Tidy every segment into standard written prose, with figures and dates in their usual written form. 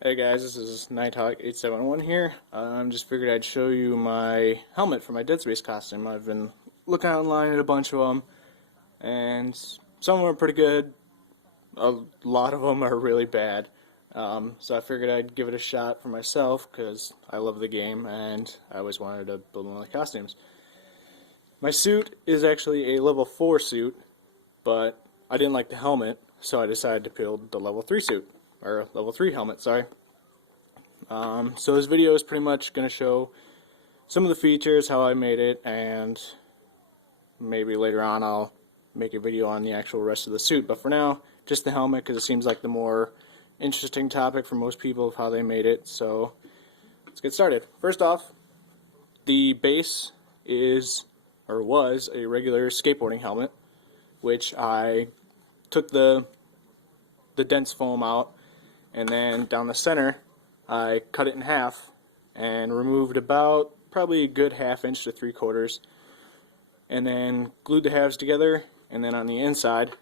Hey guys, this is Nighthawk871 here. Just figured I'd show you my helmet for my Dead Space costume. I've been looking online at a bunch of them, and some of them are pretty good. A lot of them are really bad. So I figured I'd give it a shot for myself because I love the game and I always wanted to build one of the costumes. My suit is actually a level 4 suit, but I didn't like the helmet, so I decided to build the level 3 suit. Or level 3 helmet, sorry. So this video is pretty much going to show some of the features, how I made it, and maybe later on I'll make a video on the actual rest of the suit. But for now, just the helmet, because it seems like the more interesting topic for most people of how they made it. So let's get started. First off, the base is, or was, a regular skateboarding helmet, which I took the dense foam out, and then down the center I cut it in half and removed about probably a good ½ inch to 3/4, and then glued the halves together. And then on the inside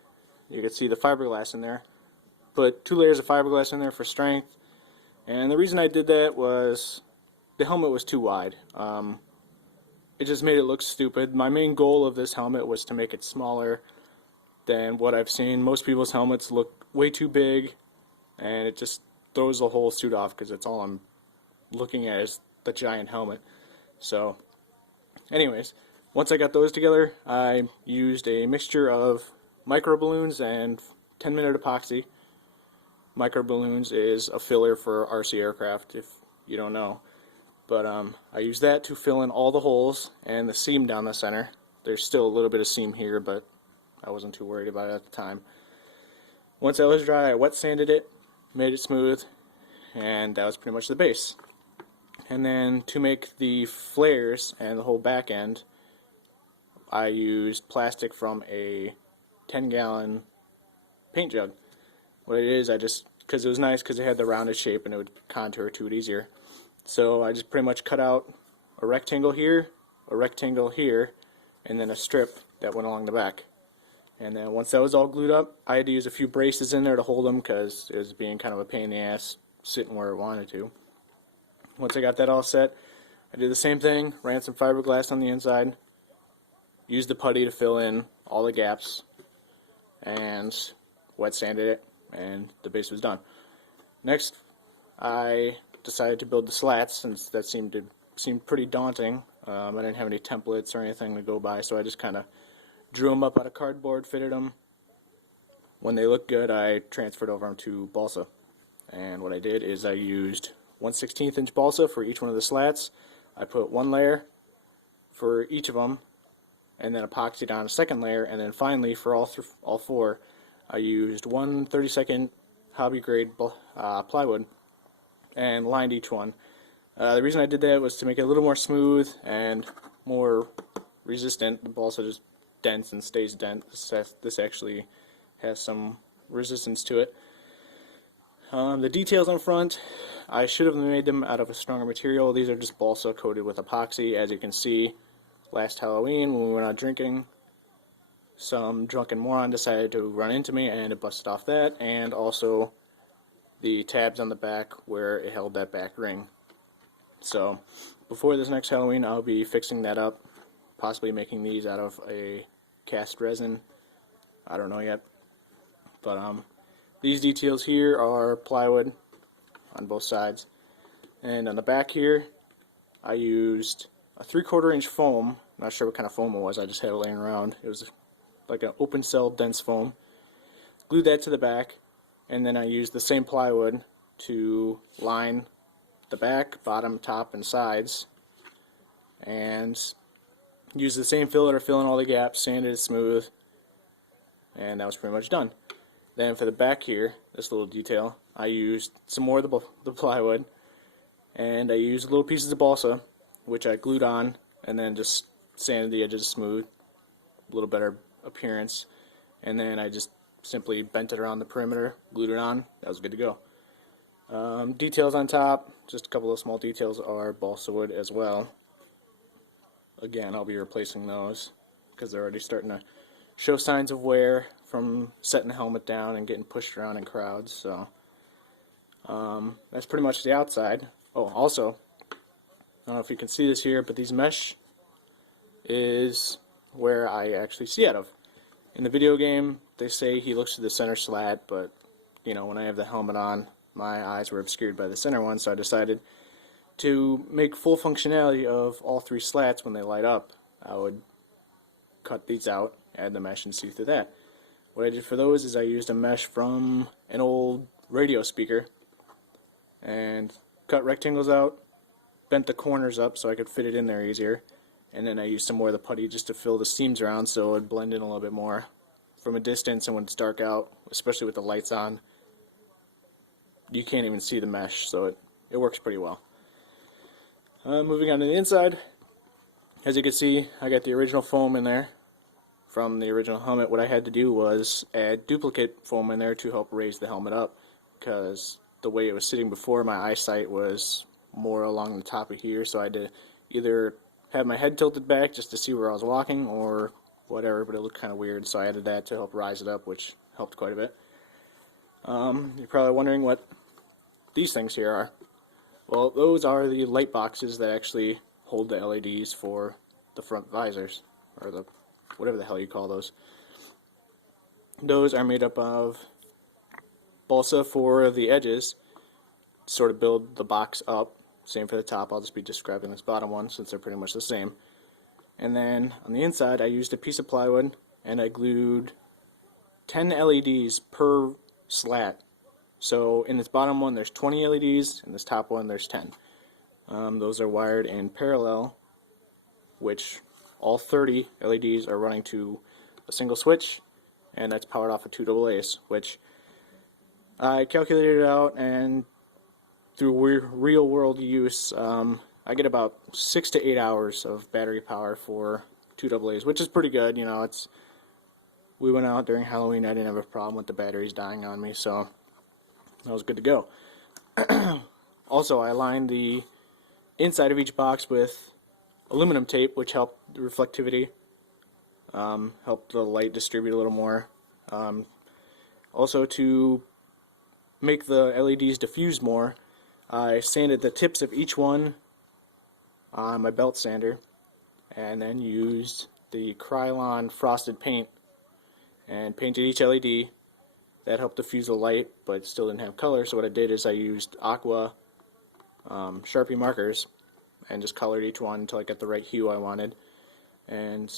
you can see the fiberglass in there. Put 2 layers of fiberglass in there for strength, and the reason I did that was the helmet was too wide. It just made it look stupid. My main goal of this helmet was to make it smaller than what I've seen. Most people's helmets look way too big, and it just throws the whole suit off because it's all I'm looking at is the giant helmet. So anyways, once I got those together, I used a mixture of micro balloons and 10-minute epoxy. Micro balloons is a filler for RC aircraft, if you don't know. But I used that to fill in all the holes and the seam down the center. There's still a little bit of seam here, but I wasn't too worried about it at the time. Once that was dry, I wet sanded it, made it smooth, and that was pretty much the base. And then to make the flares and the whole back end, I used plastic from a 10-gallon paint jug. What it is, because it was nice because it had the rounded shape and it would contour to it easier. So I just pretty much cut out a rectangle here, and then a strip that went along the back. And then once that was all glued up, I had to use a few braces in there to hold them because it was being kind of a pain in the ass sitting where it wanted to. Once I got that all set, I did the same thing, ran some fiberglass on the inside, used the putty to fill in all the gaps, and wet sanded it, and the base was done. Next, I decided to build the slats since that seemed pretty daunting. I didn't have any templates or anything to go by, so I just kind of drew them up out of cardboard, fitted them. When they looked good, I transferred over them to balsa. And what I did is I used 1/16 inch balsa for each one of the slats. I put one layer for each of them, and then epoxied on a second layer, and then finally for all four, I used 1/32 hobby grade plywood and lined each one. The reason I did that was to make it a little more smooth and more resistant. The balsa just dents and stays dense. This actually has some resistance to it. The details on front, I should have made them out of a stronger material. These are just balsa coated with epoxy. As you can see, last Halloween when we went out drinking, some drunken moron decided to run into me and it busted off that, and also the tabs on the back where it held that back ring. So before this next Halloween, I'll be fixing that up, possibly making these out of a cast resin. I don't know yet. But these details here are plywood on both sides. And on the back here, I used a 3/4 inch foam. I'm not sure what kind of foam it was, I just had it laying around. It was like an open cell dense foam. Glued that to the back, and then I used the same plywood to line the back, bottom, top, and sides, and use the same filler to fill in all the gaps, sanded it smooth, and that was pretty much done. Then for the back here, this little detail, I used some more of the plywood, and I used little pieces of balsa, which I glued on, and then just sanded the edges smooth, a little better appearance, and then I just simply bent it around the perimeter, glued it on, that was good to go. Details on top, just a couple of small details, are balsa wood as well. Again, I'll be replacing those because they're already starting to show signs of wear from setting the helmet down and getting pushed around in crowds. So That's pretty much the outside. Oh, also, I don't know if you can see this here, but these mesh is where I actually see out of. In the video game, they say he looks to the center slat, but you know, when I have the helmet on, my eyes were obscured by the center one, so I decided to make full functionality of all three slats when they light up. I would cut these out, add the mesh, and see through that. What I did for those is I used a mesh from an old radio speaker and cut rectangles out, bent the corners up so I could fit it in there easier, and then I used some more of the putty just to fill the seams around so it would blend in a little bit more from a distance. And when it's dark out, especially with the lights on, you can't even see the mesh, so it works pretty well. Moving on to the inside, as you can see, I got the original foam in there from the original helmet. What I had to do was add duplicate foam in there to help raise the helmet up, because the way it was sitting before, my eyesight was more along the top of here, so I had to either have my head tilted back just to see where I was walking or whatever, but it looked kind of weird, so I added that to help rise it up, which helped quite a bit. You're probably wondering what these things here are. Well, those are the light boxes that actually hold the LEDs for the front visors, or the whatever the hell you call those. Those are made up of balsa for the edges, sort of build the box up. Same for the top. I'll just be describing this bottom one since they're pretty much the same. And then on the inside, I used a piece of plywood and I glued 10 LEDs per slat. So in this bottom one there's 20 LEDs, in this top one there's 10. Those are wired in parallel, which all 30 LEDs are running to a single switch, and that's powered off of 2 AA's, which I calculated it out, and through real world use, I get about 6 to 8 hours of battery power for 2 AA's, which is pretty good. You know, we went out during Halloween, I didn't have a problem with the batteries dying on me, so that was good to go. Also, I aligned the inside of each box with aluminum tape, which helped the reflectivity, helped the light distribute a little more. Also, to make the LEDs diffuse more, I sanded the tips of each one on my belt sander, and then used the Krylon frosted paint and painted each LED. That helped diffuse the light, but still didn't have color, so what I did is I used aqua Sharpie markers and just colored each one until I got the right hue I wanted, and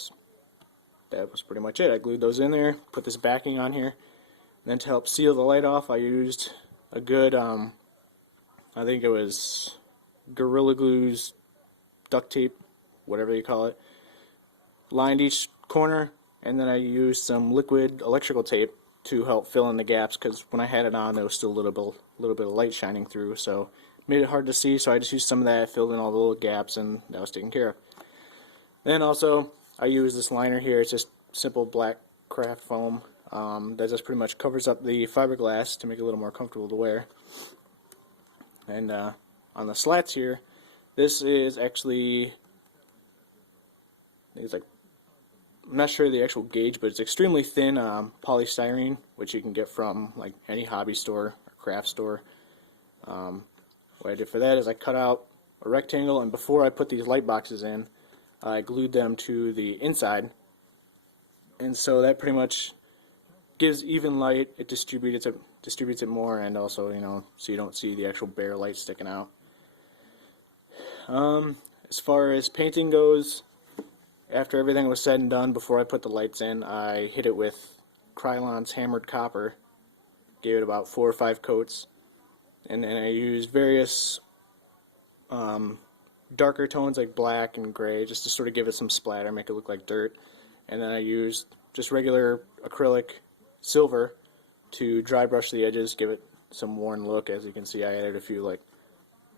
that was pretty much it. I glued those in there, put this backing on here, and then to help seal the light off, I used a good, I think it was Gorilla Glue's duct tape, whatever you call it, lined each corner, and then I used some liquid electrical tape to help fill in the gaps, because when I had it on there was still a little bit of light shining through, so it made it hard to see, so I just used some of that, filled in all the little gaps, and that was taken care of. Then also I used this liner here. It's just simple black craft foam that just pretty much covers up the fiberglass to make it a little more comfortable to wear. And on the slats here, this is actually, it's like, I'm not sure the actual gauge, but it's extremely thin polystyrene, which you can get from like any hobby store or craft store. What I did for that is I cut out a rectangle, and before I put these light boxes in, I glued them to the inside, and so that pretty much gives even light. It distributes it more, and also, you know, so you don't see the actual bare light sticking out. As far as painting goes, after everything was said and done, before I put the lights in, I hit it with Krylon's hammered copper, gave it about 4 or 5 coats, and then I used various darker tones like black and gray just to sort of give it some splatter, make it look like dirt. And then I used just regular acrylic silver to dry brush the edges, give it some worn look. As you can see, I added a few like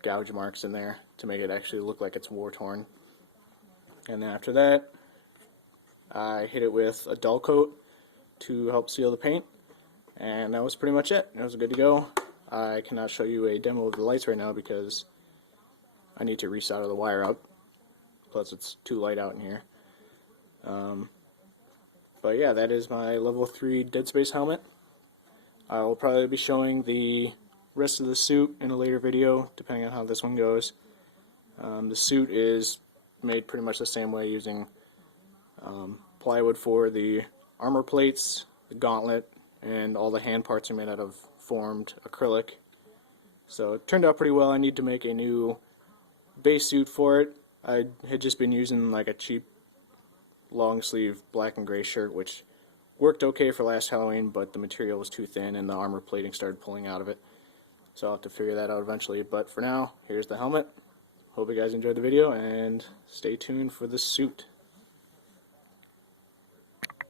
gouge marks in there to make it actually look like it's war torn. And then after that, I hit it with a dull coat to help seal the paint, and that was pretty much it. It was good to go. I cannot show you a demo of the lights right now because I need to resolder the wire up, plus it's too light out in here. But yeah, that is my level 3 Dead Space helmet. I will probably be showing the rest of the suit in a later video, depending on how this one goes. The suit is made pretty much the same way, using plywood for the armor plates, the gauntlet, and all the hand parts are made out of formed acrylic. So it turned out pretty well. I need to make a new base suit for it. I had just been using like a cheap long sleeve black and gray shirt, which worked okay for last Halloween, but the material was too thin and the armor plating started pulling out of it. So I'll have to figure that out eventually. But for now, here's the helmet. Hope you guys enjoyed the video, and stay tuned for the suit.